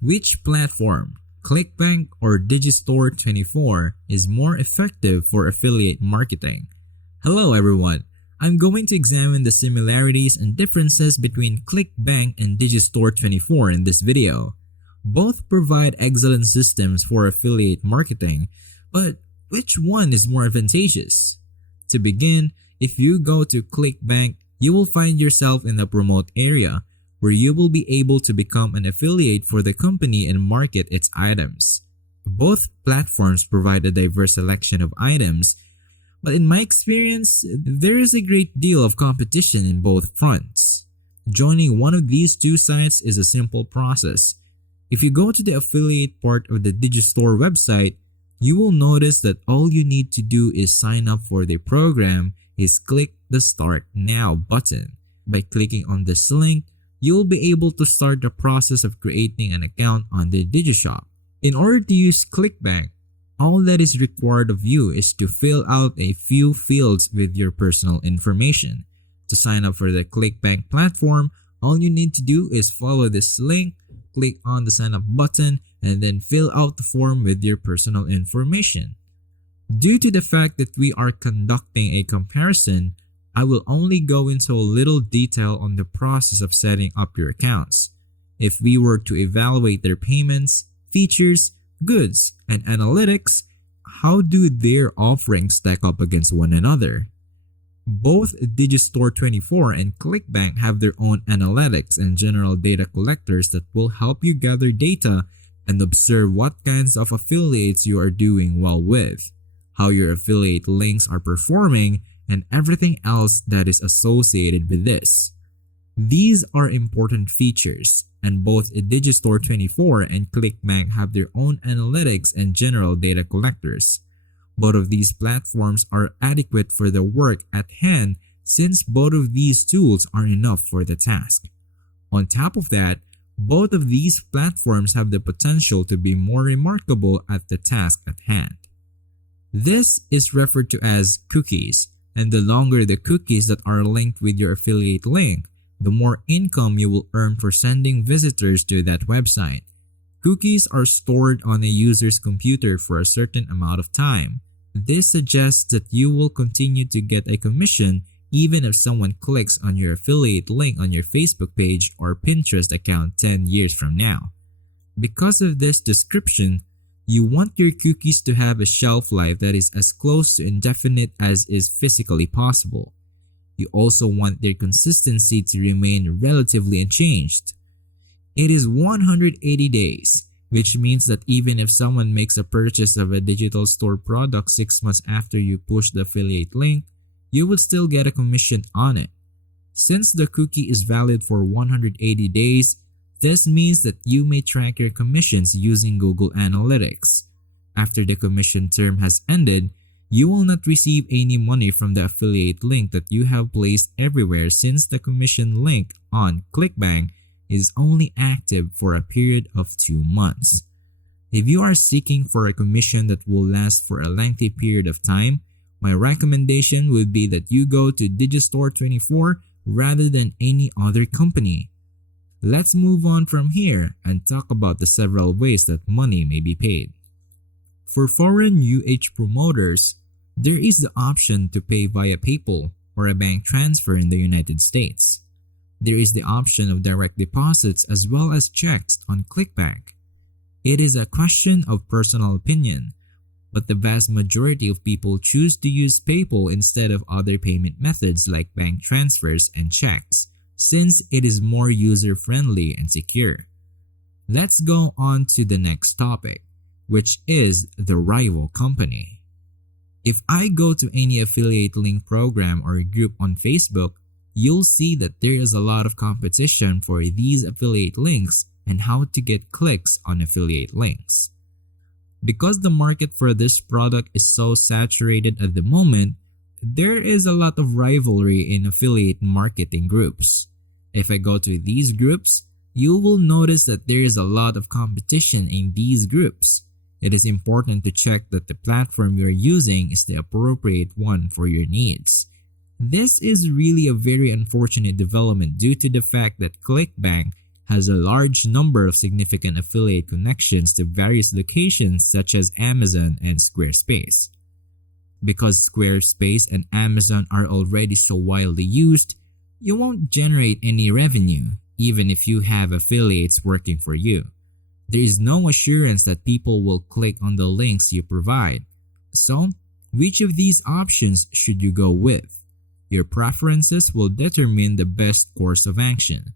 Which platform, ClickBank or Digistore24, is more effective for affiliate marketing? Hello everyone, I'm going to examine the similarities and differences between ClickBank and Digistore24 in this video. Both provide excellent systems for affiliate marketing, but which one is more advantageous? To begin, if you go to ClickBank, you will find yourself in the promote area, where you will be able to become an affiliate for the company and market its items. Both platforms provide a diverse selection of items, but in my experience, there is a great deal of competition in both fronts. Joining one of these two sites is a simple process. If you go to the affiliate part of the Digistore website, you will notice that all you need to do is sign up for the program is click the Start Now button. By clicking on this link, you will be able to start the process of creating an account on the Digishop. In order to use ClickBank, all that is required of you is to fill out a few fields with your personal information. To sign up for the ClickBank platform, all you need to do is follow this link, click on the sign up button, and then fill out the form with your personal information. Due to the fact that we are conducting a comparison, I will only go into a little detail on the process of setting up your accounts. If we were to evaluate their payments, features, goods, and analytics, how do their offerings stack up against one another? Both Digistore24 and ClickBank have their own analytics and general data collectors that will help you gather data and observe what kinds of affiliates you are doing well with, how your affiliate links are performing, and everything else that is associated with this. These are important features, and both Digistore24 and ClickBank have their own analytics and general data collectors. Both of these platforms are adequate for the work at hand since both of these tools are enough for the task. On top of that, both of these platforms have the potential to be more remarkable at the task at hand. This is referred to as cookies, and the longer the cookies that are linked with your affiliate link, the more income you will earn for sending visitors to that website. Cookies are stored on a user's computer for a certain amount of time. This suggests that you will continue to get a commission even if someone clicks on your affiliate link on your Facebook page or Pinterest account 10 years from now. Because of this description, you want your cookies to have a shelf life that is as close to indefinite as is physically possible. You also want their consistency to remain relatively unchanged. It is 180 days, which means that even if someone makes a purchase of a digital store product 6 months after you push the affiliate link, you would still get a commission on it. Since the cookie is valid for 180 days, this means that you may track your commissions using Google Analytics. After the commission term has ended, you will not receive any money from the affiliate link that you have placed everywhere since the commission link on ClickBank is only active for a period of 2 months. If you are seeking for a commission that will last for a lengthy period of time, my recommendation would be that you go to Digistore24 rather than any other company. Let's move on from here and talk about the several ways that money may be paid. For foreign UH promoters, there is the option to pay via PayPal or a bank transfer in the United States. There is the option of direct deposits as well as checks on ClickBank. It is a question of personal opinion, but the vast majority of people choose to use PayPal instead of other payment methods like bank transfers and checks, since it is more user-friendly and secure. Let's go on to the next topic, which is the rival company. If I go to any affiliate link program or group on Facebook, you'll see that there is a lot of competition for these affiliate links and how to get clicks on affiliate links. Because the market for this product is so saturated at the moment, there is a lot of rivalry in affiliate marketing groups. If I go to these groups, you will notice that there is a lot of competition in these groups. It is important to check that the platform you are using is the appropriate one for your needs. This is really a very unfortunate development due to the fact that ClickBank has a large number of significant affiliate connections to various locations such as Amazon and Squarespace. Because Squarespace and Amazon are already so widely used, you won't generate any revenue even if you have affiliates working for you. There is no assurance that people will click on the links you provide. So, which of these options should you go with? Your preferences will determine the best course of action.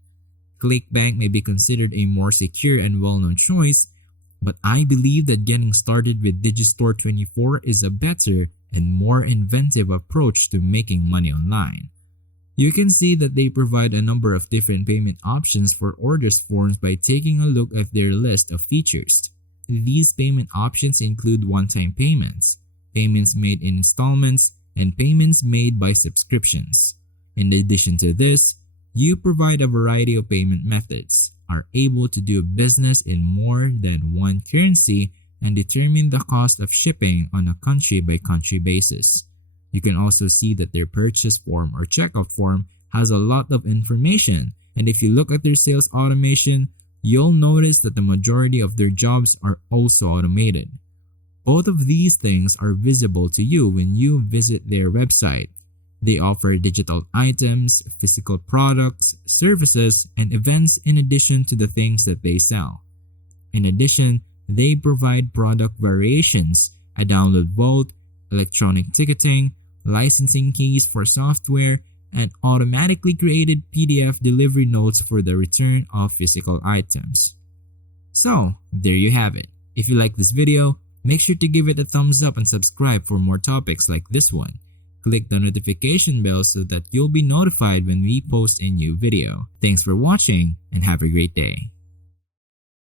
ClickBank may be considered a more secure and well-known choice, but I believe that getting started with Digistore24 is a better and more inventive approach to making money online. You can see that they provide a number of different payment options for orders forms by taking a look at their list of features. These payment options include one-time payments, payments made in installments, and payments made by subscriptions. In addition to this, you provide a variety of payment methods, are able to do business in more than one currency, and determine the cost of shipping on a country-by-country basis. You can also see that their purchase form or checkout form has a lot of information, and if you look at their sales automation, you'll notice that the majority of their jobs are also automated. Both of these things are visible to you when you visit their website. They offer digital items, physical products, services, and events in addition to the things that they sell. In addition, they provide product variations, a download vault, electronic ticketing, licensing keys for software, and automatically created PDF delivery notes for the return of physical items. So, there you have it. If you like this video, make sure to give it a thumbs up and subscribe for more topics like this one. Click the notification bell so that you'll be notified when we post a new video. Thanks for watching and have a great day.